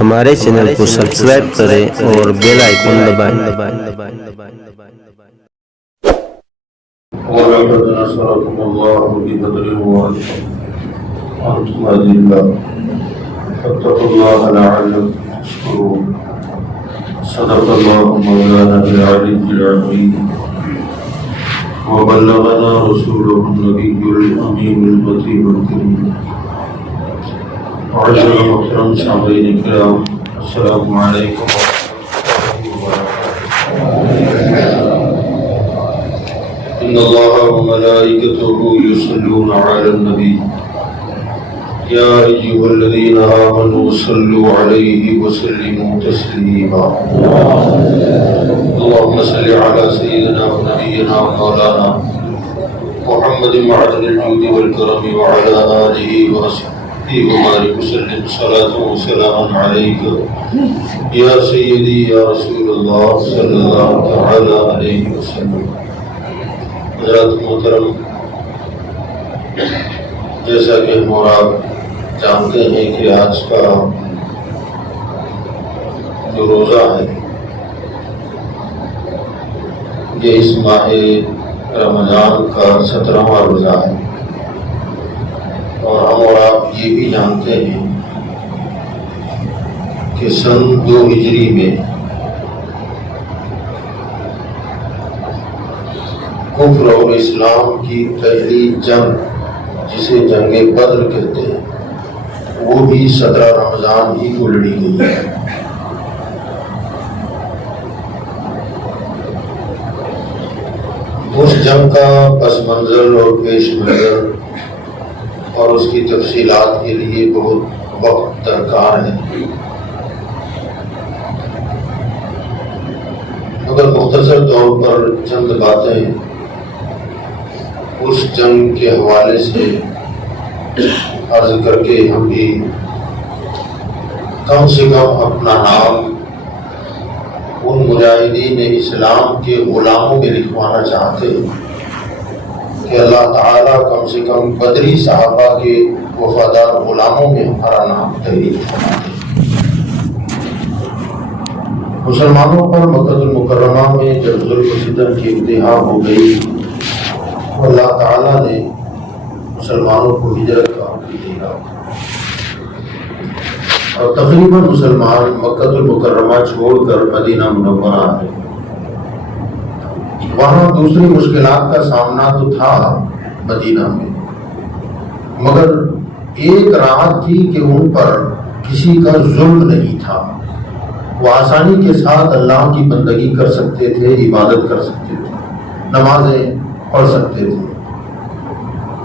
ہمارے چینل کو سبسکرائب کریں اور بیل آئیکن دبائیں۔ ولقد نصركم الله ببدر وأنتم أذلة فاتقوا الله لعلكم تشكرون صدق الله مولانا العلي العظيم وبلغنا رسوله النبي الأمين البطيء الكريم معاشر محترم سامعین کرام، السلام علیکم ان اللہ وملائکتہ یصلون علی النبی یا ایھا الذین آمنوا صلوا علیہ وسلموا تسلیما اللهم صل علی سیدنا ونبینا ومولانا محمد معدن الجود والکرم وعلى آلہ وصحبہ وبارك وسلم صلاة وسلام عليك يا سيدي يا رسول الله صلى الله تعالى عليه وسلم۔ حضرات محترم، جیسا کہ ہم اور آپ جانتے ہیں کہ آج کا جو روزہ ہے یہ اس ماہ رمضان کا 17واں روزہ ہے، اور ہم اور آپ یہ بھی جانتے ہیں کہ سن 2 ہجری میں کفر اور اسلام کی پہلی جنگ، جسے جنگ بدر کہتے ہیں، وہ بھی 17 رمضان ہی کو لڑی گئی ہے۔ اس جنگ کا پس منظر اور پیش منظر اور اس کی تفصیلات کے لیے بہت وقت درکار ہے، مگر مختصر طور پر چند باتیں اس جنگ کے حوالے سے عرض کر کے ہم بھی کم سے کم اپنا نام ان مجاہدین اسلام کے غلاموں میں لکھوانا چاہتے ہیں کہ اللہ تعالیٰ کم سے کم بدری صحابہ کے وفادار غلاموں میں ہمارا نام تحریر فرما دے۔ مسلمانوں پر مکہ المکرمہ میں جب ظلم و ستم کی انتہا ہو گئی، اللہ تعالیٰ نے مسلمانوں کو ہجرت کا حکم دیا، اور تقریباً مسلمان مکہ المکرمہ چھوڑ کر مدینہ منورہ آئے۔ وہاں دوسری مشکلات کا سامنا تو تھا مدینہ میں، مگر ایک راحت تھی کہ ان پر کسی کا ظلم نہیں تھا، وہ آسانی کے ساتھ اللہ کی بندگی کر سکتے تھے، عبادت کر سکتے تھے، نمازیں پڑھ سکتے تھے،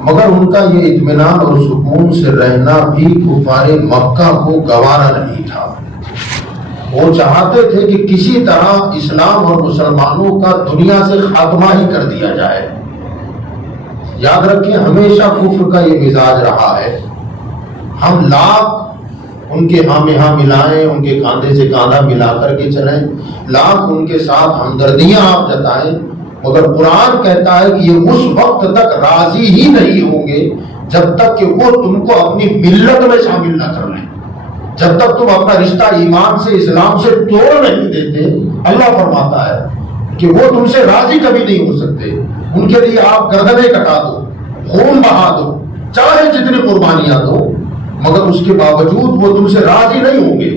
مگر ان کا یہ اطمینان اور سکون سے رہنا بھی کفار مکہ کو گوارا نہیں تھا۔ وہ چاہتے تھے کہ کسی طرح اسلام اور مسلمانوں کا دنیا سے خاتمہ ہی کر دیا جائے۔ یاد رکھیں، ہمیشہ کفر کا یہ مزاج رہا ہے، ہم لاکھ ان کے ہاں میں ہاں ملائیں، ان کے کاندھے سے کاندھا ملا کر کے چلیں، لاکھ ان کے ساتھ ہمدردیاں آپ جتائیں، مگر قرآن کہتا ہے کہ یہ اس وقت تک راضی ہی نہیں ہوں گے جب تک کہ وہ تم کو اپنی ملت میں شامل نہ کر لیں، جب تک تم اپنا رشتہ ایمان سے، اسلام سے توڑ نہیں دیتے۔ اللہ فرماتا ہے کہ وہ تم سے راضی کبھی نہیں ہو سکتے، ان کے لیے آپ گردنیں کٹا دو، خون بہا دو، چاہے جتنی قربانیاں دو، مگر اس کے باوجود وہ تم سے راضی نہیں ہوں گے۔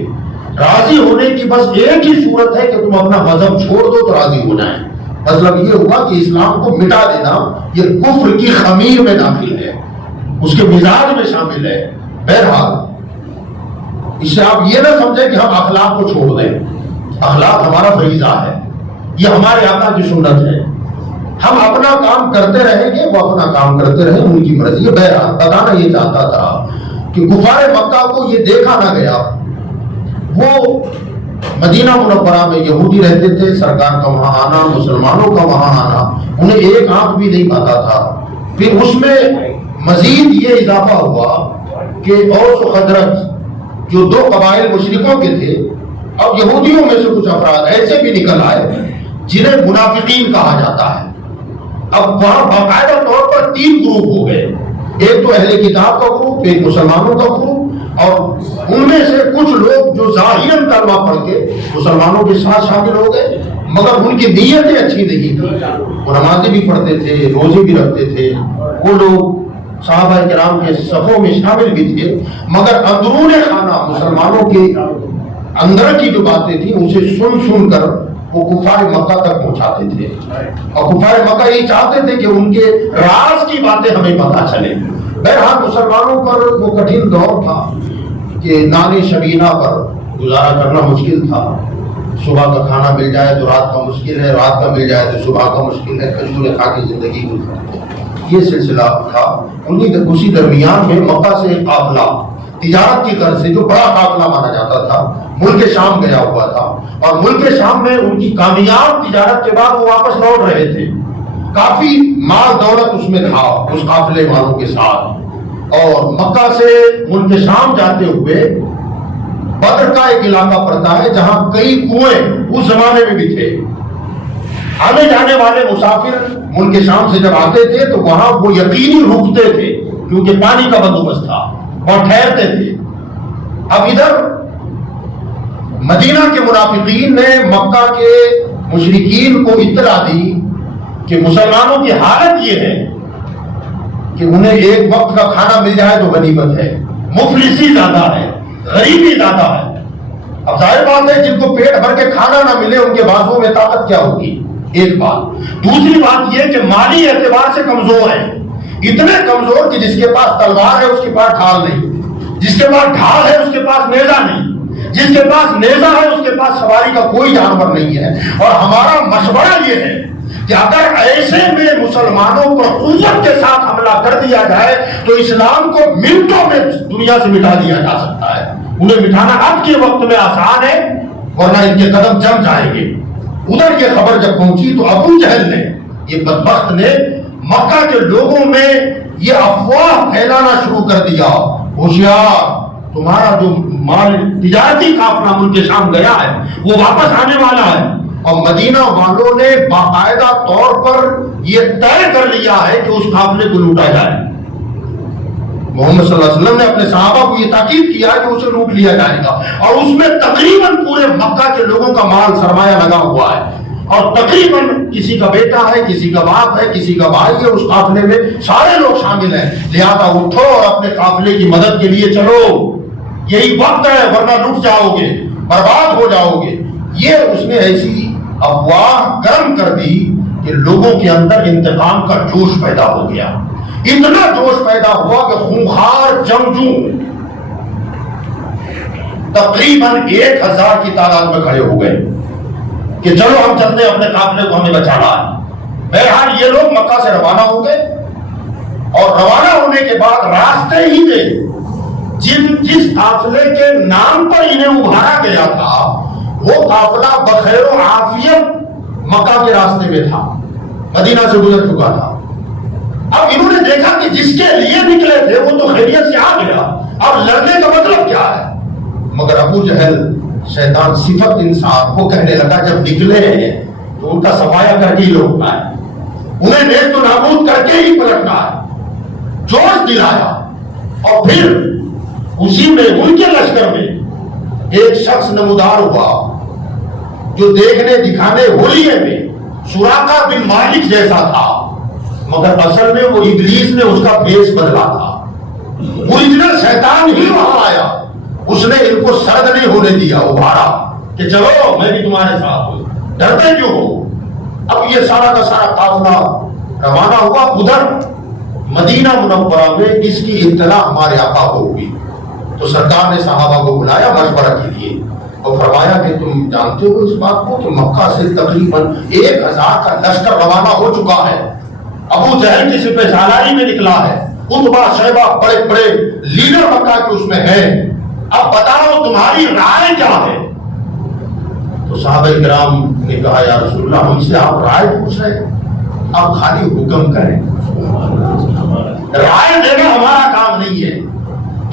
راضی ہونے کی بس ایک ہی صورت ہے کہ تم اپنا مذہب چھوڑ دو تو راضی ہو جائیں۔ مطلب یہ ہوا کہ اسلام کو مٹا دینا یہ کفر کی خمیر میں داخل ہے، اس کے مزاج میں شامل ہے۔ بہرحال اس سے آپ یہ نہ سمجھیں کہ ہم اخلاق کو چھوڑ دیں، اخلاق ہمارا فریضہ ہے، یہ ہمارے آقا کی سنت ہے، ہم اپنا کام کرتے رہیں گے، وہ اپنا کام کرتے رہیں، ان کی مرضی ہے۔ بہرحال بتانا یہ چاہتا تھا کہ کفار مکہ کو یہ دیکھا نہ گیا، وہ مدینہ منورہ میں یہودی رہتے تھے، سرکار کا وہاں آنا، مسلمانوں کا وہاں آنا انہیں ایک آنکھ بھی نہیں پاتا تھا۔ پھر اس میں مزید یہ اضافہ ہوا کہ اوس و خزرج جو 2 قبائل مشرکوں کے تھے، اب یہودیوں میں سے کچھ افراد ایسے بھی نکل آئے جنہیں منافقین کہا جاتا ہے۔ اب وہاں باقاعدہ طور پر 3 گروپ ہو گئے، ایک تو اہل کتاب کا گروپ، ایک مسلمانوں کا گروپ، اور ان میں سے کچھ لوگ جو ظاہراً کلمہ پڑھ کے مسلمانوں کے ساتھ شامل ہو گئے، مگر ان کی نیتیں اچھی نہیں تھی۔ وہ نمازیں بھی پڑھتے تھے، روزے بھی رکھتے تھے، وہ لوگ صحابہ کرام کے صفوں میں شامل بھی تھے، مگر اندرون خانہ مسلمانوں کے اندر کی جو باتیں تھیں اسے سن سن کر وہ کفار مکہ تک پہنچاتے تھے، اور کفار مکہ یہ چاہتے تھے کہ ان کے راز کی باتیں ہمیں پتہ چلیں۔ بہرحال مسلمانوں پر وہ کٹھن دور تھا کہ نان شبینہ پر گزارا کرنا مشکل تھا۔ صبح کا کھانا مل جائے تو رات کا مشکل ہے، رات کا مل جائے تو صبح کا مشکل ہے، کھجوریں کھا کے زندگی گزارتے، یہ سلسلہ تھا۔ اسی درمیان میں مکہ سے ایک قافلہ تجارت کی غرض سے، جو بڑا قافلہ مانا جاتا تھا، ملک شام گیا ہوا تھا، اور ملک شام میں ان کی کامیاب تجارت کے بعد وہ واپس لوٹ رہے تھے۔ کافی مال دولت اس میں تھا اس قافلے والوں کے ساتھ، اور مکہ سے ملک شام جاتے ہوئے بدر کا ایک علاقہ پڑتا ہے جہاں کئی کنویں اس زمانے میں بھی تھے۔ آنے جانے والے مسافر ملک شام سے جب آتے تھے تو وہاں وہ یقینی رکتے تھے کیونکہ پانی کا بندوبست تھا، اور ٹھہرتے تھے۔ اب ادھر مدینہ کے منافقین نے مکہ کے مشرکین کو اطلاع دی کہ مسلمانوں کی حالت یہ ہے کہ انہیں ایک وقت کا کھانا مل جائے تو غنیمت ہے، مفلسی زیادہ ہے، غریبی زیادہ ہے۔ اب ظاہر بات ہے جن کو پیٹ بھر کے کھانا نہ ملے ان کے بازوں میں طاقت کیا ہوگی، ایک بات۔ دوسری بات یہ کہ مالی اعتبار سے کمزور ہے، اتنے کمزور کہ جس کے پاس تلوار ہے اس کے پاس ڈھال نہیں، جس کے پاس ڈھال ہے اس کے پاس نیزہ نہیں، جس کے پاس نیزہ ہے اس کے پاس سواری کا کوئی جانور نہیں ہے۔ اور ہمارا مشورہ یہ ہے کہ اگر ایسے میں مسلمانوں پر قوت کے ساتھ حملہ کر دیا جائے تو اسلام کو منٹوں میں دنیا سے مٹا دیا جا سکتا ہے۔ انہیں مٹانا اب کے وقت میں آسان ہے، ورنہ ان کے قدم جم جائیں گے۔ ادھر یہ خبر جب پہنچی تو ابو جہل نے، یہ بدبخت نے مکہ کے لوگوں میں یہ افواہ پھیلانا شروع کر دیا، ہوشیار تمہارا جو مال تجارتی قافلہ ملک شام گیا ہے وہ واپس آنے والا ہے۔ اور مدینہ والوں نے باقاعدہ طور پر یہ طے کر لیا ہے کہ اس قافلے کو لوٹا جائے۔ محمد صلی اللہ علیہ وسلم نے اپنے صحابہ کو یہ تاکید کیا کہ اسے لوٹ لیا جائے گا، اور اس میں تقریباً پورے مکہ کے لوگوں کا مال سرمایہ لگا ہوا ہے، اور تقریباً کسی کا بیٹا ہے، کسی کا باپ ہے، کسی کا بھائی ہے، اس قافلے میں سارے لوگ شامل ہیں۔ لہذا اٹھو اور اپنے قافلے کی مدد کے لیے چلو، یہی وقت ہے ورنہ لٹ جاؤ گے، برباد ہو جاؤ گے۔ یہ اس نے ایسی افواہ گرم کر دی کہ لوگوں کے اندر انتقام کا جوش پیدا ہو گیا، اتنا جوش پیدا ہوا کہ خونخوار جنگجو تقریباً 1000 کی تعداد میں کھڑے ہو گئے کہ چلو ہم چلتے ہیں، اپنے قافلے کو ہمیں بچانا ہے۔ بہرحال یہ لوگ مکہ سے روانہ ہو گئے، اور روانہ ہونے کے بعد راستے ہی میں جس قافلے کے نام پر انہیں ابھارا گیا تھا وہ قافلہ بخیر و عافیت مکہ کے راستے میں تھا، مدینہ سے گزر چکا تھا۔ اب انہوں نے دیکھا کہ جس کے لیے نکلے تھے وہ تو خیریت سے آ گیا، اب لڑنے کا مطلب کیا ہے؟ مگر ابو جہل شیطان صفت انسان وہ کہنے لگا جب نکلے ہیں تو ان کا صفایا کر کے ہی لوٹنا ہے، انہیں نیست و نابود کر کے ہی پلٹنا ہے۔ جوش دلایا، اور پھر اسی میں ان کے لشکر میں ایک شخص نمودار ہوا جو دیکھنے دکھانے ہولیے میں سراقہ بن مالک جیسا تھا، مگر اصل میں وہ ابلیس نے اس کا بھیس بدلا تھا۔ اوریجنل شیطان ہی وہاں آیا، اس نے ان کو سرد نہیں ہونے دیا، ابھارا کہ چلو میں بھی تمہارے ساتھ ہوں، ڈرتے کیوں ہو؟ اب یہ سارا کا سارا قافلہ روانہ ہوا۔ ادھر مدینہ منورہ میں اس کی اطلاع ہمارے آقا کو ہوئی تو سرکار نے صحابہ کو بلایا مشورہ کے لیے، اور فرمایا کہ تم جانتے ہو اس بات کو کہ مکہ سے تقریباً 1000 کا لشکر روانہ ہو چکا ہے، ابو جہل کی سپہ سالاری میں نکلا ہے، عتبہ شیبہ بڑے بڑے لیڈر مکہ کے اس میں ہیں، اب بتاؤ تمہاری رائے کیا ہے؟ تو صحابہ کرام نے کہا یا رسول اللہ ہم سے آپ رائے پوچھ رہے ہیں، آپ خالی حکم کریں، رائے دینا ہمارا کام نہیں ہے۔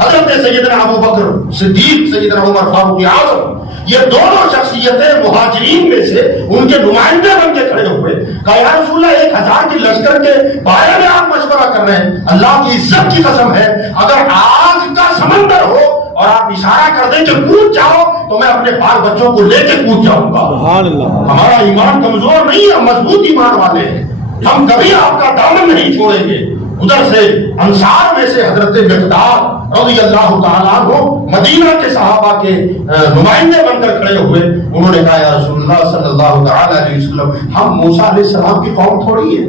حضرت سیدنا ابو بکر صدیق، سیدنا عمر فاروق اعظم، یہ دونوں شخصیتیں مہاجرین میں سے ان کے نمائندے بن کے کھڑے ہوئے، کہا یا رسول اللہ 1000 کی لشکر کے بارے میں آپ مشورہ کر رہے ہیں، اللہ کی عزت کی قسم ہے اگر آگ کا سمندر ہو اور آپ اشارہ کر دیں کہ کود جاؤ تو میں اپنے بال بچوں کو لے کے کود جاؤں گا. ہمارا ایمان کمزور نہیں ہے, ہم مضبوط ایمان والے ہیں, ہم کبھی آپ کا دامن نہیں چھوڑیں گے. ادھر سے انصار میں سے حضرت مقداد رضی اللہ تعالیٰ عنہ مدینہ کے صحابہ کے نمائندے بن کر کھڑے ہوئے. انہوں نے کہا یا رسول اللہ صلی اللہ تعالیٰ علیہ وسلم, ہم موسیٰ علیہ السلام کی قوم تھوڑی ہے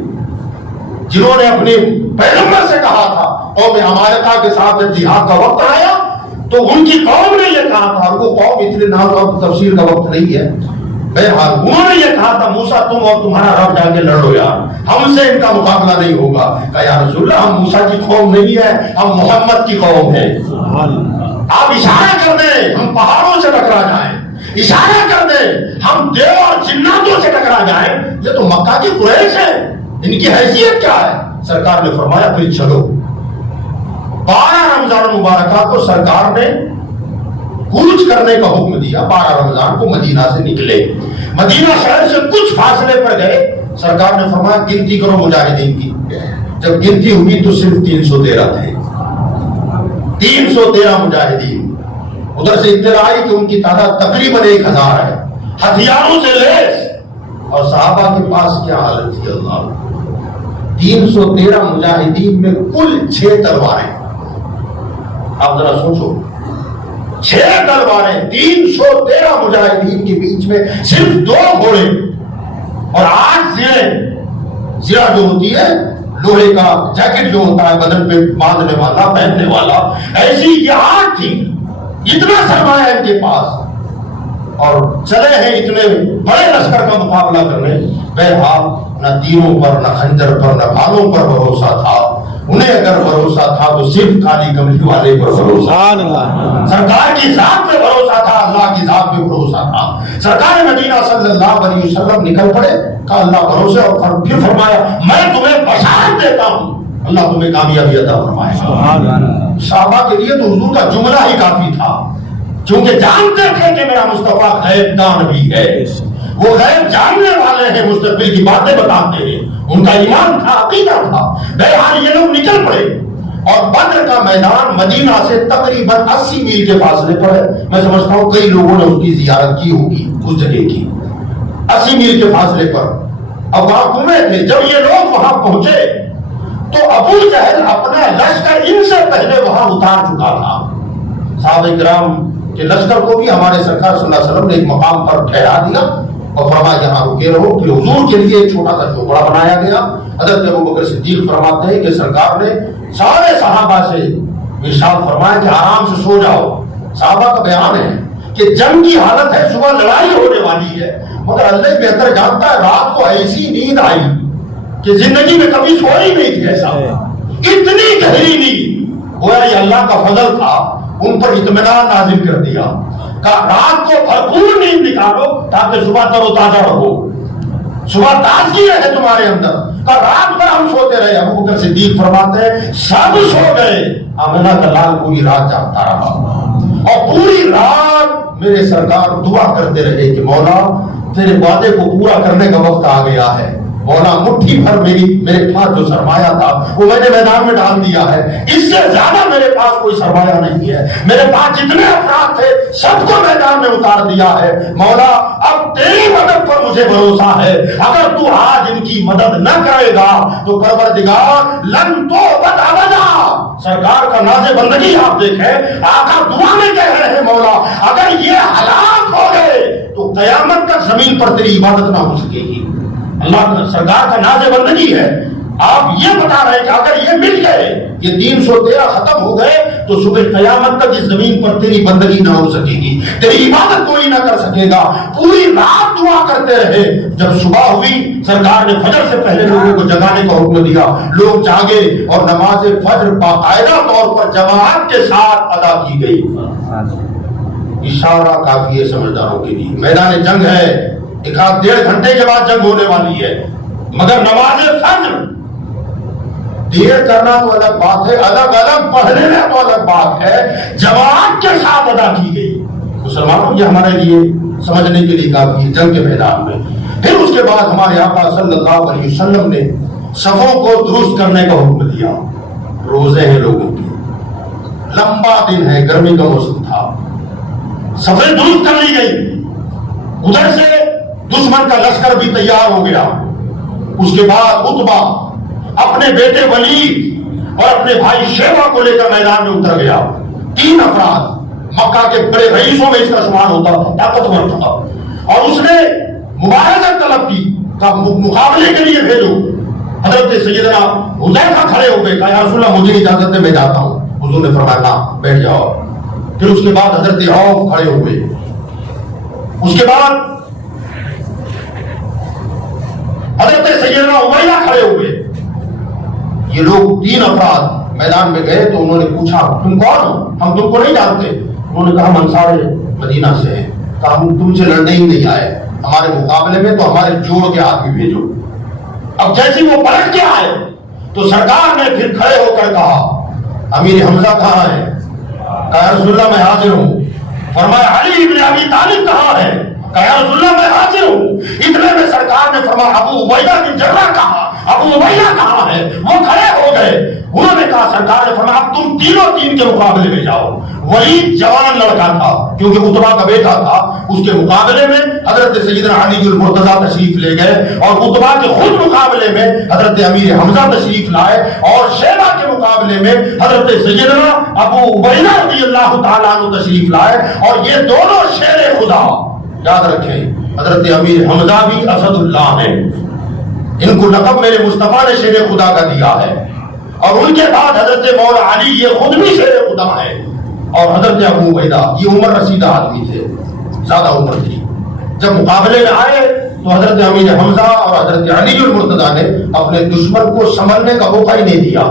جنہوں نے اپنے پیغمبر سے کہا تھا قوم عمالقہ کے ساتھ جب جہاد کا وقت آیا تو ان کی قوم نے یہ کہا تھا, اور وہ قوم اتنے نام اور تفسیر کا وقت نہیں ہے. بہرحال انہوں نے یہ کہا تھا موسیٰ تم اور تمہارا رب جا کے لڑو یار, ہم سے ان کا مقابلہ نہیں ہوگا. کہا یا رسول اللہ ہم موسیٰ کی قوم نہیں ہے, ہم محمد کی قوم ہے. آپ اشارہ کر دیں ہم پہاڑوں سے ٹکرا جائیں, اشارہ کر دیں ہم دیو اور جناتوں سے ٹکرا جائیں, یہ تو مکہ کی قریش ہے, ان کی حیثیت کیا ہے. سرکار نے فرمایا پھر چلو. 12 رمضان مبارکہ کو سرکار نے کوچ کرنے کا حکم دیا. 12 رمضان کو مدینہ سے نکلے, مدینہ شہر سے کچھ فاصلے پر گئے. سرکار نے فرمایا گنتی کرو مجاہدین کی. جب گنتی ہوئی تو صرف 313 تھے, 313 مجاہدین. ادھر سے اطلاع آئی کہ ان کی تعداد تقریباً 1000 ہے, ہتھیاروں سے لیس. اور صحابہ کے پاس کیا حالت تھی اللہ, 313 مجاہدین میں کل 6 تلواریں. آپ ذرا سوچو, 6 تلواریں 313 مجاہدین کے بیچ میں, صرف 2 گھوڑے اور 8 زرہ جو ہوتی ہے لوہے کا جیکٹ جو ہوتا ہے بدن پہ باندھنے والا پہننے والا, ایسی یہ 8 تھی. اتنا سرمایہ ان کے پاس اور چلے ہیں اتنے بڑے لشکر کا مقابلہ کرنے. بہرحال نہ تیروں پر نہ خنجر پر نہ بھالوں پر بھروسہ تھا. انہیں اگر بھروسہ تھا تو صرف کالی کملی والے پر بھروسہ تھا, سرکار کی ذات پہ بھروسہ تھا, اللہ کی ذات پہ بھروسہ تھا. سرکار مدینہ صلی اللہ علیہ وسلم نکل پڑے, کہا اللہ بھروسے, اور پھر فرمایا میں تمہیں بشارت دیتا ہوں اللہ تمہیں کامیابی عطا فرمائے گا. صحابہ کے لیے تو حضور کا جملہ ہی کافی تھا, کیونکہ جانتے تھے کہ میرا مصطفیٰ غیب دان بھی ہے, وہ غیب جاننے والے ہیں, مستقبل کی باتیں بتاتے ہیں. ان کا ایمان تھا, عقیدہ تھا. بہرحال یہ لوگ نکل پڑے اور بدر کا میدان مدینہ سے تقریباً 80 میل کے فاصلے پر ہے. میں سمجھتا ہوں کئی لوگوں نے اس کی زیارت کی ہوگی اس جگہ کی, 80 میل کے فاصلے پر. اب وہاں گھومے تھے. جب یہ لوگ وہاں پہنچے تو ابو جہل اپنا لشکر ان سے پہلے وہاں اتار چکا تھا. صحابہ کرام کے لشکر کو بھی ہمارے سرکار صلی اللہ علیہ وسلم نے ایک مقام پر ٹھہرا دیا اور فرمایا یہاں رکے رہو. پھر حضور کے لیے ایک چھوٹا سا چوپڑا بنایا گیا. حضرت ابوبکر صدیق فرماتے ہیں کہ سرکار نے سارے صحابہ سے ارشاد فرمایا کہ آرام سے سو جاؤ. صحابہ کا بیان ہے کہ جنگ کی حالت ہے, صبح لڑائی ہونے والی ہے, مگر اللہ بہتر جانتا ہے رات کو ایسی نیند آئی کہ زندگی میں کبھی سوئی نہیں تھی. ایسا اتنی گہری نیند, گویا یہ اللہ کا فضل تھا, ان پر اطمینان نازل کر دیا. کہا رات کو بھرپور نیند نکالو تاکہ صبح تر و تازہ رہو, صبح تازگی رہے تمہارے اندر. کہا رات بھر ہم سوتے رہے. ابوبکر صدیق فرماتے ہیں سب سو گئے, آمنہ کا لال پوری رات جاگتا رہا اور پوری رات میرے سرکار دعا کرتے رہے کہ مولا تیرے وعدے کو پورا کرنے کا وقت آ گیا ہے. مولا مٹھی بھر میرے پاس جو سرمایہ تھا وہ میں نے میدان میں ڈال دیا ہے, اس سے زیادہ میرے پاس کوئی سرمایہ نہیں ہے. میرے پاس جتنے افراد تھے سب کو میدان میں اتار دیا ہے. مولا اب تیری مدد پر مجھے بھروسہ ہے, اگر تو آج ان کی مدد نہ کرے گا تو پروردگار لن تو ابدا. سرکار کا ناز بندگی آپ دیکھیں, آقا دعا میں کہہ رہے ہیں مولا اگر یہ ہلاک ہو گئے تو قیامت تک زمین پر تیری عبادت نہ ہو سکے گی. اللہ سرکار کا ناز بندگی ہے. آپ یہ بتا رہے ہیں کہ اگر یہ مل گئے, یہ 313 ختم ہو گئے تو صبح قیامت تک اس زمین پر تیری بندگی نہ ہو سکے گی, تیری عبادت کوئی نہ کر سکے گا. پوری رات دعا کرتے رہے. جب صبح ہوئی سرکار نے فجر سے پہلے لوگوں کو جگانے کا حکم دیا. لوگ جاگے اور نماز فجر باقاعدہ طور پر جماعت کے ساتھ ادا کی گئی. اشارہ کافی ہے سمجھداروں کے لیے. میدان جنگ ہے, 1.5 گھنٹے کے بعد جنگ ہونے والی ہے, مگر نماز فجر دیر کرنا تو الگ بات ہے, الگ الگ پڑھنے میں تو الگ بات ہے, جماعت کے ساتھ ادا کی گئی. مسلمانوں یہ ہمارے لیے سمجھنے کے لیے کافی ہے جنگ کے میدان میں. پھر اس کے بعد ہمارے آقا صلی اللہ علیہ وسلم نے صفوں کو درست کرنے کا حکم دیا. روزے ہیں لوگوں کے, لمبا دن ہے, گرمی کا موسم تھا, صفیں درست کر لی گئی، ادھر سے دشمن کا لشکر بھی تیار ہو گیا۔ اس کے بعد عتبہ اپنے بیٹے ولید اور اپنے بھائی شیبہ کو لے کر میدان میں اتر گیا۔ 3 افراد، مکہ کے بڑے رئیسوں میں اس کا شمار ہوتا تھا، طاقتور تھا، اور اس نے مبارزت طلب کی، مقابلے کے لیے بھیجو۔ حضرت سیدنا حذیفہ کھڑے ہو گئے، کہا یا رسول اللہ مجھے اجازت دے میں جاتا ہوں۔ حضور نے فرمایا نہ، بیٹھ جاؤ۔ پھر اس کے بعد حضرت عوف کھڑے ہوئے، اس کے بعد حضرت سیدنا عبیدہ کھڑے ہوئے۔ یہ لوگ 3 افراد میدان میں گئے تو انہوں نے پوچھا تم کون ہو؟ ہم تم کو نہیں جانتے۔ انہوں نے کہا ہم انصار مدینہ سے ہیں۔ کہا ہم تم سے لڑنے ہی نہیں آئے، ہمارے مقابلے میں تو ہمارے جوڑ کے آدمی بھیجو۔ اب جیسے وہ پلٹ کے آئے تو سرکار نے پھر کھڑے ہو کر کہا امیر حمزہ کہاں ہے؟ کہا رسول اللہ میں حاضر ہوں۔ فرمایا علی ابن ابی طالب کہاں ہے؟ کہا رسول اللہ میں حاضر ہوں۔ اتنے میں سرکار نے فرمایا ابو عبیدہ بن جراح کہاں؟ ابو عبیدہ کہاں ہے؟ وہ کھڑے ہو گئے۔ انہوں نے کہا سرکار نے فرمایا اب تم تینوں تین کے مقابلے میں جاؤ۔ ولید جوان لڑکا تھا کیونکہ عتبہ کا بیٹا تھا، اس کے مقابلے میں حضرت سیدنا علی المرتضیٰ تشریف لے گئے، اور عتبہ کے خود مقابلے میں حضرت امیر حمزہ تشریف لائے، اور شیبہ کے مقابلے میں حضرت سیدنا ابو عبیدہ رضی اللہ تعالیٰ عنہ تشریف لائے۔ اور یہ دونوں شیر خدا، یاد رکھیں حضرت امیر حمزہ بھی اسد اللہ ہیں، ان کو لقب میرے مصطفیٰ نے شیر خدا کا دیا ہے، اور ان کے بعد حضرت مولا علی یہ خود بھی شیر خدا ہے، اور حضرت ابو عبیدہ یہ عمر رسیدہ آدمی تھے، زیادہ عمر تھی۔ جب مقابلے میں آئے تو حضرت امیر حمزہ اور حضرت علی المرتضیٰ نے اپنے دشمن کو سنبھلنے کا موقع ہی نہیں دیا،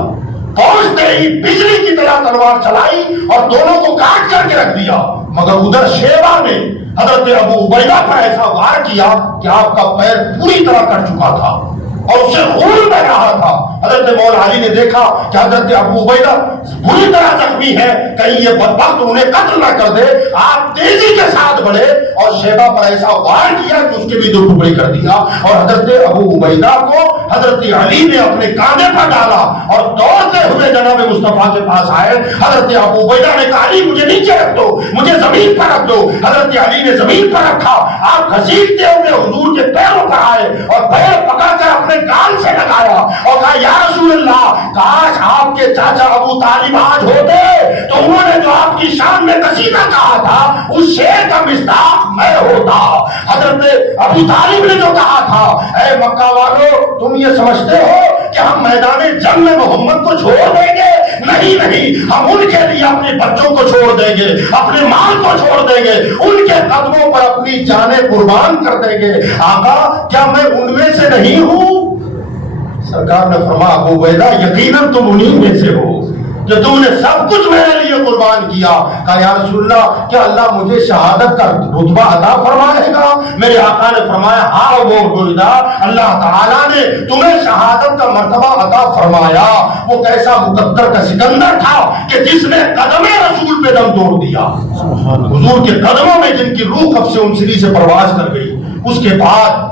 پہنچتے ہی بجلی کی طرح تلوار چلائی اور دونوں کو کاٹ کر کے رکھ دیا۔ مگر ادھر شیبہ نے حضرت ابو عبیدہ پر ایسا وار کیا کہ آپ کا پیر پوری طرح کٹ چکا تھا اور اسے خون بہ رہا تھا۔ حضرت مولا علی نے دیکھا کہ حضرت ابو عبیدہ بری طرح زخمی ہے، کہیں یہ بدبخت انہیں قتل نہ کر دے۔ آپ تیزی کے ساتھ بڑھے اور شیبہ پر ایسا وار کیا کہ اس کے بھی 2 ٹکڑے کر دیا، اور حضرت ابو عبیدہ کو حضرت علی نے اپنے کاندھے پر ڈالا اور دوڑتے ہوئے جناب مصطفیٰ کے پاس آئے۔ حضرت ابو عبیدہ نے کہا علی مجھے نیچے رکھ دو، مجھے زمین پر رکھ دو۔ حضرت علی نے زمین پر رکھا، آپ گھسیٹتے ہوئے حضور کے پیروں پر آئے اور پیر پکڑ کر اپنے کان سے لگایا اور کہا یا رسول اللہ کاش آپ کے چاچا ابو طالب آج ہوتے تو انہوں نے جو آپ کی شان میں قصیدہ کہا تھا اس شعر کا مصداق میں ہوتا۔ حضرت ابو طالب نے جو کہا تھا اے مکہ والو تم یہ سمجھتے ہو کہ ہم میدان جنگ میں محمد کو چھوڑ دیں گے؟ نہیں نہیں، ہم ان کے لیے اپنے بچوں کو چھوڑ دیں گے، اپنے مال کو چھوڑ دیں گے، ان کے قدموں پر اپنی جانیں قربان کر دیں گے۔ آقا کیا میں ان میں سے نہیں ہوں؟ سرکار نے فرمایا ابو عبیدہ یقیناً تم انہی میں سے ہو جو تم نے سب کچھ میرے لیے قربان کیا۔ کہا یا رسول اللہ کیا اللہ مجھے شہادت کا رتبہ عطا فرمائے گا؟ میرے آقا نے فرمایا ہاں ابو عبیدہ، اللہ تعالیٰ نے تمہیں شہادت کا مرتبہ عطا فرمایا۔ وہ کیسا مقدر کا سکندر تھا کہ جس نے قدم رسول پہ دم توڑ دیا، حضور کے قدموں میں جن کی روح کب سے انسلی سے پرواز کر گئی۔ اس کے بعد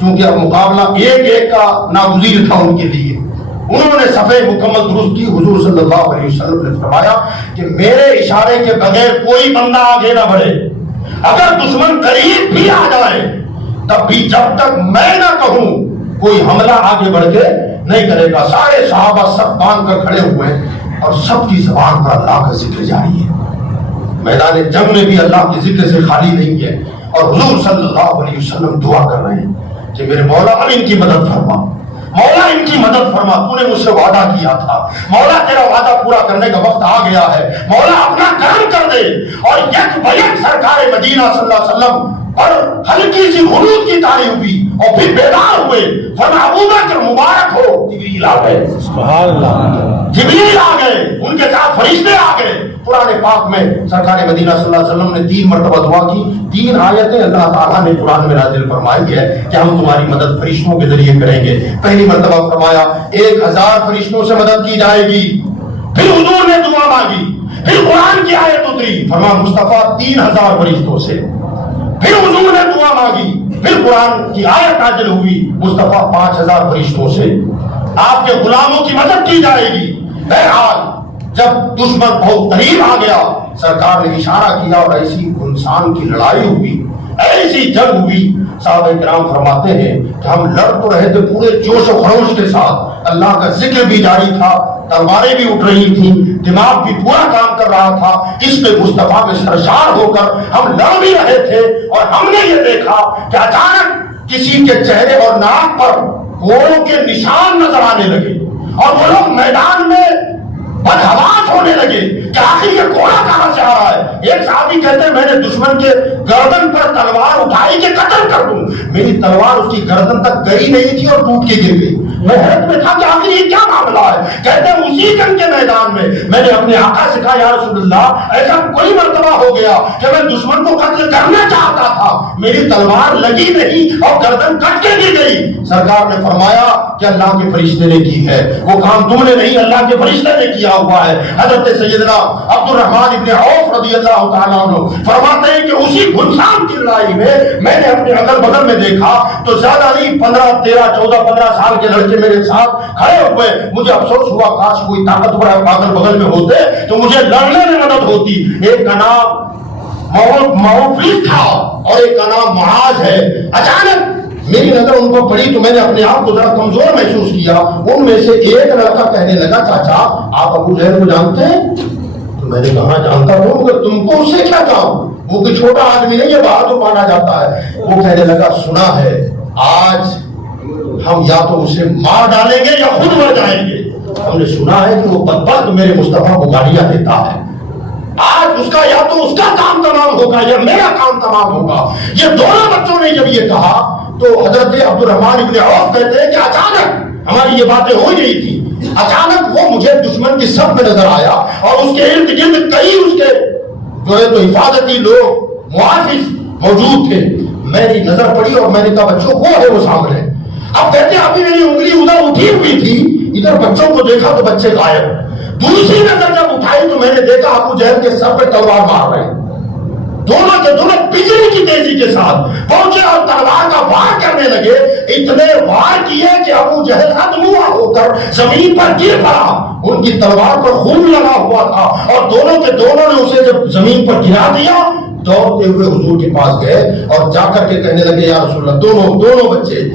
چونکہ اب مقابلہ ایک ایک کا ناگزیر تھا ان کے لیے، انہوں نے صفیں مکمل درست کی۔ حضور صلی اللہ علیہ وسلم نے فرمایا کہ میرے اشارے کے بغیر کوئی بندہ آگے نہ بڑھے، اگر دشمن قریب بھی آ جائے تب بھی جب تک میں نہ کہوں کوئی حملہ آگے بڑھ کے نہیں کرے گا۔ سارے صحابہ سب باندھ کر کھڑے ہوئے اور سب کی زبان پر اللہ کا ذکر جاری ہے، میدان جنگ میں بھی اللہ کے ذکر سے خالی نہیں ہے، اور حضور صلی اللہ علیہ وسلم دعا کر رہے ہیں کہ میرے مولا اب ان کی مدد فرما، مولا ان کی مدد فرما، تو نے مجھ سے وعدہ کیا تھا، مولا تیرا وعدہ پورا کرنے کا وقت آ گیا ہے، مولا اپنا کرم کر دے۔ اور یک بیک سرکار مدینہ صلی اللہ علیہ وسلم پر ہلکی سی غنود کی طاری ہوئی اور پھر بیدار ہوئے۔ فرمایا ابو بکر مبارک ہو، جبریل آ گئے، سبحان اللہ، جبریل آ گئے، ان کے ساتھ فرشتے آ گئے۔ قرآن پاک میں سرکار مدینہ صلی اللہ علیہ وسلم نے 3 مرتبہ دعا کی، 3 آیتیں اللہ تعالیٰ نے قرآن میں نازل فرمائی ہے کہ ہم تمہاری مدد فرشتوں کے ذریعے کریں گے۔ پہلی مرتبہ فرمایا 1000 فرشتوں سے مدد کی جائے گی، پھر حضور نے دعا مانگی، پھر قرآن کی آیت اتری، فرمایا مصطفیٰ 3000 فرشتوں سے، پھر حضور نے دعا مانگی، پھر قرآن کی آیت نازل ہوئی، مصطفیٰ 5000 فرشتوں سے آپ کے غلاموں کی مدد کی جائے گی۔ بہرحال جب دشمن بہت قریب آ گیا سرکار نے اشارہ کیا اور ایسی انسان کی لڑائی ہوئی، ایسی جنگ ہوئی۔ صحابہ کرام فرماتے ہیں کہ ہم لڑ تو رہے تھے پورے جوش و خروش کے ساتھ، اللہ کا ذکر بھی جاری تھا، تلواریں بھی اٹھ رہی تھیں، دماغ بھی پورا کام کر رہا تھا، اس پہ مصطفیٰ میں سرشار ہو کر ہم لڑ بھی رہے تھے، اور ہم نے یہ دیکھا کہ اچانک کسی کے چہرے اور ناک پر گھوڑوں کے نشان نظر آنے لگے، اور وہ لوگ میدان میں بدحواس ہونے لگے کہ آخر یہ گھوڑا کہاں سے آ رہا ہے۔ ایک صحابی کہتے ہیں میں نے دشمن کے گردن پر تلوار اٹھائی کہ قتل کر دوں، میری تلوار اس کی گردن تک گئی نہیں تھی اور ٹوٹ کے گر گئی۔ میں حیرت میں تھا کہ آخر یہ کیا معاملہ ہے۔ کہتے ہیں اسی جنگ کے میدان میں نے اپنے آقا سے کہا یا رسول اللہ ایسا کوئی مرتبہ ہو گیا کہ میں دشمن کو قتل کرنا چاہتا تھا، میری تلوار لگی نہیں اور گردن کٹ کے گر گئی۔ سرکار نے فرمایا کہ اللہ کے فرشتے نے کی ہے، وہ کام تم نے نہیں اللہ کے فرشتے نے کیا ہوا ہے۔ حضرت سیدنا عبد الرحمن ابن عوف رضی اللہ تعالیٰ عنہ فرماتے ہیں کہ اسی گھنسان کی لڑائی میں نے اپنے اگل بغل میں دیکھا تو زیادہ نہیں 15 13 14 15 سال کے لڑکے میرے ساتھ کھڑے ہوئے۔ مجھے افسوس ہوا کاش کوئی طاقتور اگل بغل میں ہوتے تو مجھے لڑنے میں مدد ہوتی۔ ایک کا نام موفیس تھا اور ایک کا نام معاذ ہے۔ اچانک میری نظر ان کو پڑی تو میں نے اپنے آپ کو ذرا کمزور محسوس کیا۔ ان میں سے ایک لڑکا کہنے لگا چاچا آپ ابو جہل کو جانتے ہیں؟ تو میں نے کہا جانتا ہوں مگر تم کو اس سے کیا کام، وہ کوئی چھوٹا آدمی نہیں ہے بہادر مانا جاتا ہے۔ وہ کہنے لگا سنا ہے آج ہم یا تو اسے مار ڈالیں گے یا خود مر جائیں گے۔ ہم نے سنا ہے کہ وہ بدبخت میرے مصطفیٰ کو گالیاں دیتا ہے، آج اس کا یا تو اس کا کام تمام ہوگا یا میرا کام تمام ہوگا۔ یہ دونوں بچوں نے جب یہ کہا تو حضرت عبد الرحمن ابن عوف کہتے ہیں کہ اچانک ہماری یہ باتیں ہو رہی تھی، اچانک وہ مجھے دشمن کی صف میں نظر آیا اور اس کے ارد گرد کئی اس کے جو ہے تو حفاظتی لوگ محافظ موجود تھے۔ میری نظر پڑی اور میں نے کہا بچوں وہ ہے وہ سامنے۔ اب کہتے ہیں ابھی میری انگلی ادھر اٹھی ہوئی تھی، ادھر بچوں کو دیکھا تو بچے غائب۔ دوسری نظر جب اٹھائی تو میں نے دیکھا ابو جہل کے سر پہ تلوار مار رہے ہیں، دونوں کے دونوں بجلی کی تیزی کے ساتھ پہنچے اور تلوار کا وار کرنے لگے۔ اتنے وار کیے کہ ابو جہل ادموا ہو کر زمین پر گر پڑا، ان کی تلوار پر خون لگا ہوا تھا اور دونوں کے دونوں نے اسے جب زمین پر گرا دیا دوڑتے ہوئے حضور کے پاس گئے اور جا کر کے کہنے لگے یا رسول اللہ دونوں بچے۔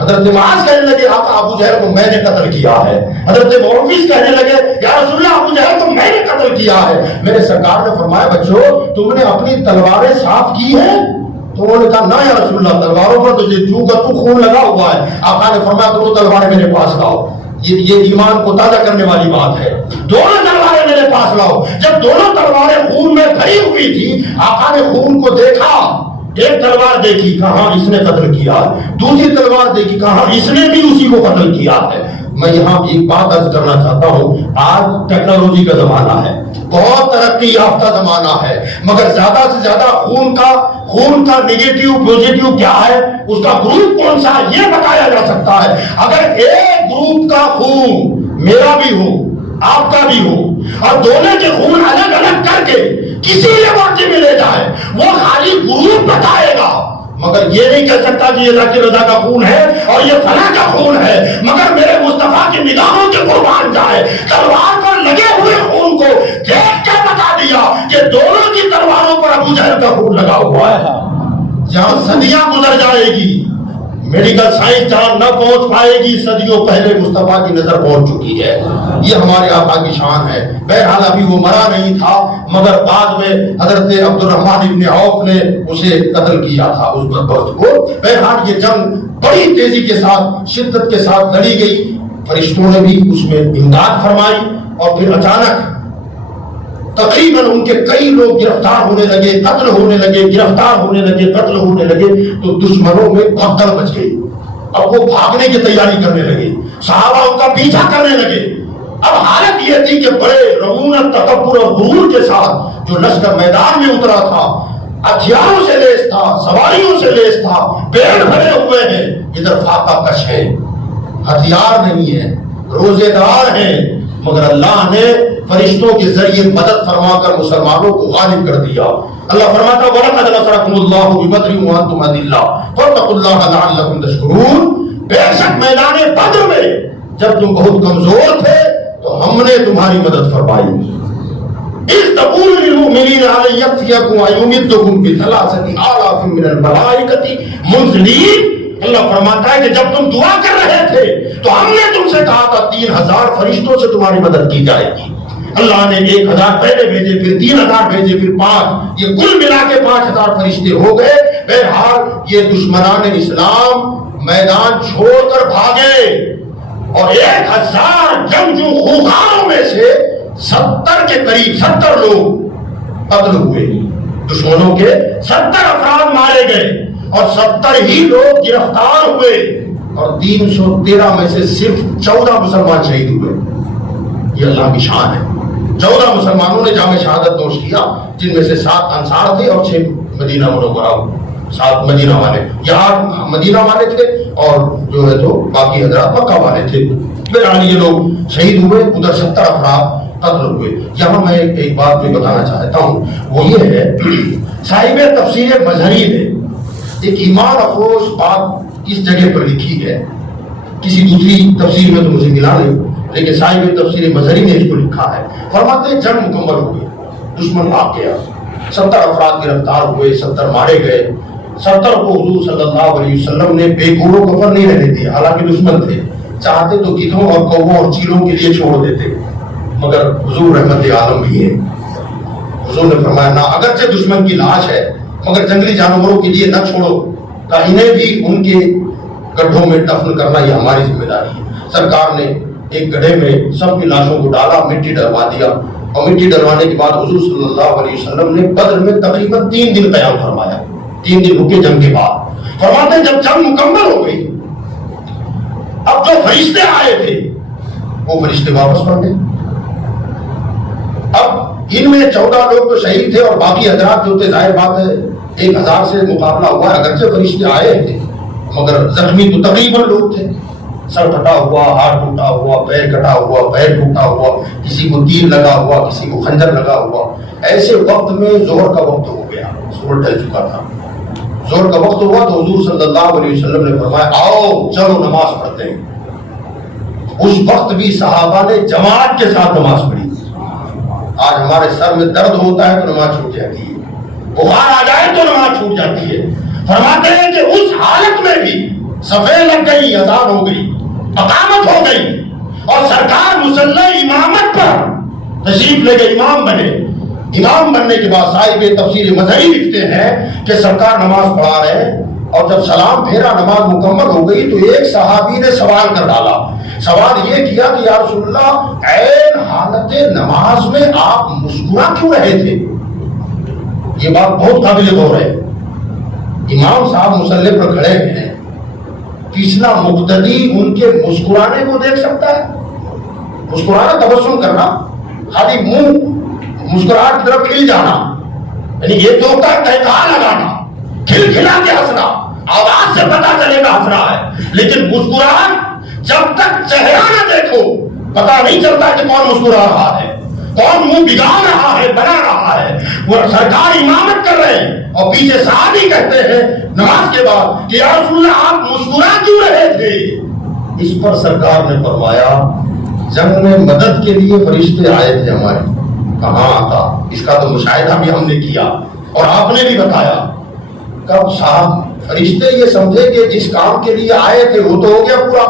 حضرت معاذ کہنے لگے آقا ابو جہل کو میں نے قتل کیا ہے۔ حضرت موفیس کہنے لگے یا رسول اللہ ابو جہل کو میں نے قتل کیا ہے۔ میرے سرکار نے فرمایا بچوں تم نے اپنی تلواریں صاف کی ہیں؟ تو انہوں نے کہا نہ یا رسول اللہ تلواروں پر تجھے جو کا تو خون لگا ہوا ہے۔ آقا نے فرمایا دونوں تلواریں میرے پاس لاؤ، یہ ایمان کو تازہ کرنے والی بات ہے۔ دونوں تلواریں میرے پاس لاؤ۔ جب دونوں تلواریں خون میں بھری ہوئی تھی آقا نے خون کو دیکھا، ایک تلوار دیکھی کہاں اس نے قتل کیا، دوسری تلوار دیکھی کہاں اس نے بھی اسی کو قتل کیا ہے۔ میں یہاں ایک بات عرض کرنا چاہتا ہوں، آج ٹیکنالوجی کا زمانہ ہے، بہت ترقی یافتہ زمانہ ہے، مگر زیادہ سے زیادہ خون کا نیگیٹو پوزیٹو کیا ہے، اس کا گروپ کون سا یہ بتایا جا سکتا ہے۔ اگر ایک گروپ کا خون میرا بھی ہو آپ کا بھی ہو اور دونوں کے خون الگ الگ کر کے کسی لیبارٹری میں لے جائے وہ خالی گروپ بتائے گا، مگر یہ نہیں کہہ سکتا کہ یہ ذاکر رضا کا خون ہے اور یہ فلاں کا خون ہے۔ مگر میرے مصطفیٰ کی نگاہوں کے قربان جائے تلوار پر لگے ہوئے خون کو دیکھ کے بتا دیا کہ دونوں کی تلواروں پر ابو جہل کا خون لگا ہوا ہے۔ جہاں صدیاں گزر جائے گی میڈیکل سائنس جہاں نہ پہنچ پائے گی، صدیوں پہلے مصطفیٰ کی نظر پہنچ چکی ہے۔ یہ ہمارے آقا کی شان ہے۔ بہرحال ابھی وہ مرا نہیں تھا مگر بعد میں حضرت عبد الرحمن ابن عوف نے اسے قتل کیا تھا اس بدبخت کو۔ بہرحال یہ جنگ بڑی تیزی کے ساتھ شدت کے ساتھ لڑی گئی، فرشتوں نے بھی اس میں امداد فرمائی اور پھر اچانک تقریباً ان کے کئی لوگ گرفتار ہونے لگے، قتل ہونے لگے، گرفتار ہونے لگے، قتل ہونے لگے، تو دشمنوں میں بھگدڑ مچ گئی۔ اب وہ بھاگنے کی تیاری کرنے لگے، صحابہ ان کا پیچھا کرنے لگے۔ اب حالت یہ تھی کہ بڑے رعونت، تکبر اور غرور کے ساتھ جو لشکر میدان میں اترا تھا، ہتھیاروں سے لیس تھا، سواریوں سے لیس تھا، پیڑ بھرے ہوئے ہیں، ادھر فاقہ کش ہے، ہتھیار نہیں ہے، روزے دار ہیں، مگر اللہ نے فرشتوں کے ذریعے مدد فرما کر مسلمانوں کو غالب کر دیا۔ اللہ فرماتا وَلَقَدْ نَصَرَكُمُ اللَّهُ بِبَدْرٍ وَأَنْتُمْ أَذِلَّةٌ فَاتَّقُوا اللَّهَ لَعَلَّكُمْ تَشْكُرُونَ۔ بے شک میدان بدر میں جب تم بہت کمزور تھے تو ہم نے تمہاری مدد فرمائی. اِذْ تَقُولُ لِلْمُؤْمِنِينَ أَلَن يَكْفِيَكُمْ أَن يُمِدَّكُم بِثَلَاثَةِ آلَافٍ مِّنَ الْمَلَائِكَةِ مُنزِلِينَ. اللہ فرماتا ہے کہ جب تم دعا کر رہے تھے تو ہم نے تم سے کہا تھا 3000 فرشتوں سے تمہاری مدد کی جائے گی. اللہ نے 1000 پہلے بھیجے, پھر 3000 بھیجے, پھر 5, یہ کل ملا کے 5000 فرشتے ہو گئے. بہرحال یہ دشمنان اسلام میدان چھوڑ کر بھاگے اور 1000 جنگجو خوخاروں میں سے 70 کے قریب 70 لوگ قتل ہوئے. دشمنوں کے 70 افراد مارے گئے اور 70 ہی لوگ گرفتار ہوئے اور 313 میں سے صرف 14 مسلمان شہید ہوئے. یہ اللہ کی شان ہے. 14 مسلمانوں نے جامع شہادت نوش کیا, جن میں سے 7 انصار تھے اور 6 مدینہ منورہ, 7 مدینہ والے. یہاں مدینہ والے تھے اور جو ہے تو باقی حضرات مکہ والے تھے. بہرحال یہ لوگ شہید ہوئے, ادھر 70 افراد قتل ہوئے. یہاں میں ایک بات بھی بتانا چاہتا ہوں, وہ یہ ہے صاحب تفسیر مظہری نے ایک ایمان افروز بات اس جگہ پر لکھی ہے. کسی دوسری تفسیر میں تو مجھے ملا نہیں, لیکن صاحب تفسیر مظہری نے اس کو لکھا ہے. فرماتے ہیں جنگ مکمل ہوئی, دشمن بھاگ گیا, 70 افراد گرفتار ہوئے, 70 مارے گئے. 70 کو حضور صلی اللہ علیہ وسلم نے بے گورو کفن نہیں رہنے دیا, حالانکہ دشمن تھے. چاہتے تو گدھوں اور کووں اور چیلوں کے لیے چھوڑ دیتے, مگر حضور رحمت عالم بھی ہے. حضور نے فرمایا نہ, اگرچہ دشمن کی لاش ہے مگر جنگلی جانوروں کے لیے نہ چھوڑو, کہ انہیں بھی ان کے گڈھوں میں دفن کرنا یہ ہماری ذمہ داری ہے. سرکار نے ایک گڑھے میں سب کی لاشوں کو ڈالا, مٹی ڈلوا دیا, اور مٹی ڈلوانے کے بعد حضور صلی اللہ علیہ وسلم نے بدر میں تقریباً 3 دن قیام فرمایا. 3 دن رکے جنگ کے بعد. فرماتے ہیں جب جنگ مکمل ہو گئی, اب جو فرشتے آئے تھے وہ فرشتے واپس پڑ گئے. اب ان میں 14 لوگ تو شہید تھے اور باقی حضرات جو تھے, ظاہر بات ہے 1000 سے مقابلہ ہوا ہے. اگرچہ فرشتے آئے تھے مگر زخمی تو تقریباً لوگ تھے. سر کٹا ہوا, ہاتھ ٹوٹا ہوا, پیر کٹا ہوا, پیر ٹوٹا ہوا, کسی کو تیر لگا ہوا, کسی کو خنجر لگا ہوا. ایسے وقت میں ظہر کا وقت ہو گیا, سورج ڈل چکا تھا. ظہر کا وقت ہوا تو حضور صلی اللہ علیہ وسلم نے فرمایا آؤ چلو نماز پڑھتے ہیں. اس وقت بھی صحابہ نے جماعت کے ساتھ نماز پڑھی. آج ہمارے سر میں درد ہوتا ہے تو نماز چھوٹ جاتی ہے, بخار آ جائے تو نماز چھوٹ جاتی ہے. فرماتے ہیں کہ اس حالت میں بھی صفیں لگ گئی, اذان ہو گئی, اقامت ہو گئی اور سرکار مصلی امامت پر تشریف لے گئے, امام بنے. امام بننے کے بعد صاحب تفسیر مظہری لکھتے ہیں کہ سرکار نماز پڑھا رہے ہیں اور جب سلام پھیرا, نماز مکمل ہو گئی تو ایک صحابی نے سوال کر ڈالا. سوال یہ کیا کہ یا رسول اللہ عین حالت نماز میں آپ مسکرا کیوں رہے تھے؟ یہ بات بہت قابل غور ہے. امام صاحب مصلی پر کھڑے ہیں, پچھلا مقتدی ان کے مسکرانے کو دیکھ سکتا ہے؟ مسکرانا, تبسم کرنا, خالی منہ مسکراہٹ کی طرف کھل جانا, یعنی یہ تو ہوتا ہے کہا لگانا, کھل کھلا کے ہنسنا, آواز سے پتا چلے گا ہنس رہا ہے. لیکن مسکراہٹ جب تک چہرہ نہ دیکھو پتا نہیں چلتا کہ کون مسکرا رہا ہے, کون منہ بگاڑ رہا ہے, بنا رہا ہے. وہ سرکار امامت کر رہے ہیں اور پیچھے صحابی کہتے ہیں نماز کے بعد کہ یا رسول اللہ آپ مسکرا کیوں رہے تھے؟ اس پر سرکار نے فرمایا جنگ میں مدد کے لیے فرشتے آئے تھے ہمارے. کہاں آتا, اس کا تو مشاہدہ بھی ہم نے کیا اور آپ نے بھی بتایا. کب صاحب فرشتے یہ سمجھے کہ جس کام کے لیے آئے تھے وہ تو ہو گیا پورا,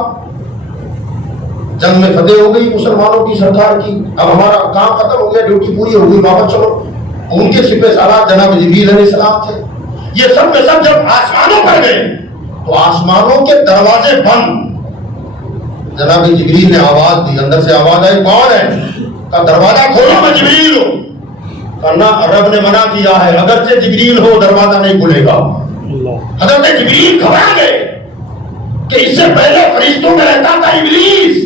جنگ میں فتح ہو گئی مسلمانوں کی, سرکار کی, اب ہمارا کام ختم ہو گیا, ڈیوٹی پوری ہو گئی, واپس چلو. ان کے سپہ سالار جناب جبریل علیہ السلام تھے. یہ سب کے سب جب آسمانوں پر گئے تو آسمانوں کے دروازے بند. جناب جبریل نے آواز دی, اندر سے آواز آئی کون ہے؟ کہا دروازہ کھولو, میں جبریل ہوں. کہنا رب نے منع کیا ہے, اگرچہ جبریل ہو دروازہ نہیں کھلے گا. حضرت جبریل گھبرا گئے کہ اس سے پہلے فرشتوں میں رہتا تھا ابلیس,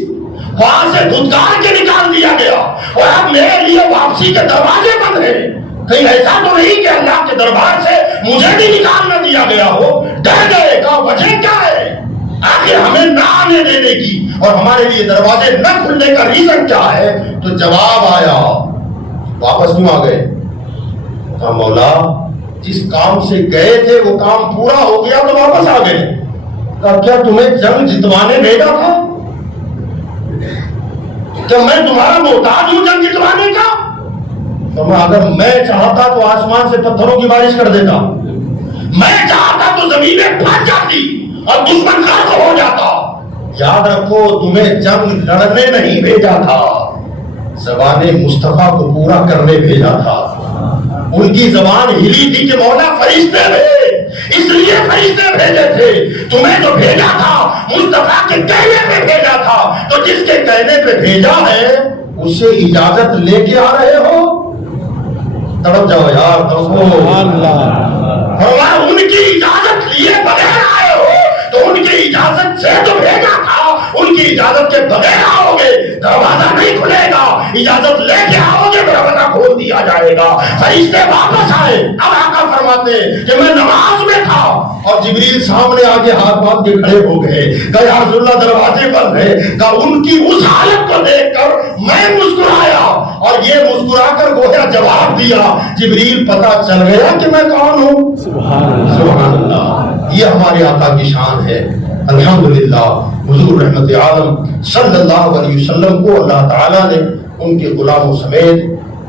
وہاں سے دھتکار کے نکال دیا گیا اور اب میرے لیے واپسی کے دروازے بند ہیں. کہیں ایسا تو نہیں کہ اللہ کے دربار سے مجھے بھی نکال نہ دیا گیا ہو؟ ڈر گئے, کا وجہ کیا ہے؟ آخر ہمیں نہ آنے دینے کی اور ہمارے لیے دروازے نہ کھلنے کا ریزن کیا ہے؟ تو جواب آیا, واپس کیوں آ گئے؟ کہا مولا جس کام سے گئے تھے وہ کام پورا ہو گیا تو واپس آ گئے. کہا کیا تمہیں جنگ جتوانے بھیجا تھا؟ کہ میں تمہارا محتاج ہوں جنگ جتوانے کا؟ فرمایا اگر میں چاہتا تو آسمان سے پتھروں کی بارش کر دیتا، میں چاہتا تو زمینیں پھٹ جاتی اور دشمن غرق ہو جاتا۔ یاد رکھو تمہیں جنگ لڑنے نہیں بھیجا تھا، زبان مصطفیٰ کو پورا کرنے بھیجا تھا۔ ان کی زبان ہلی تھی کہ مولا فرشتے بھیجے، اس لیے فرشتے بھیجے تھے۔ تمہیں جو بھیجا تھا مصطفیٰ کے کہنے پہ بھیجا تھا، تو جس کے کہنے پہ بھیجا ہے اس سے اجازت لے کے آ رہے ہو؟ تڑپ جاؤ یار، ان کی اجازت لیے بغیر آئے ہو تو ان کی اجازت سے تو بھیجا تھا، ان کی اجازت کے بغیر آؤ گے دروازہ نہیں کھلے گا، اجازت لے کے آؤ گے دروازہ کھول دیا جائے گا۔ فرشتے واپس آئے، اب آقا فرماتے ہیں کہ میں نماز میں تھا اور جبریل سامنے آگے ہاتھ باندھ کے کھڑے ہو گئے، کہ یا رسول اللہ دروازے بند ہے، کہ ان کی اس حالت کو دیکھ کر میں مسکرایا اور یہ مسکرا کر گویا جواب دیا۔ جبریل پتہ چل گیا کہ میں کون ہوں۔ سبحان اللہ، یہ ہمارے آقا کی شان ہے۔ الحمدللہ حضور رحمت عالم صلی اللہ علیہ وسلم کو اللہ تعالیٰ نے ان کے غلاموں سمیت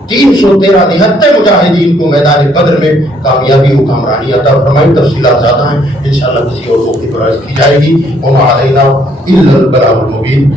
313 نہتے مجاہدین کو میدان بدر میں کامیابی و کامرانی عطا فرمائی۔ تفصیلات زیادہ ہیں، انشاءاللہ کسی اور وقت پر عرض کی جائے گی۔ وما علینا الا البلاغ المبین۔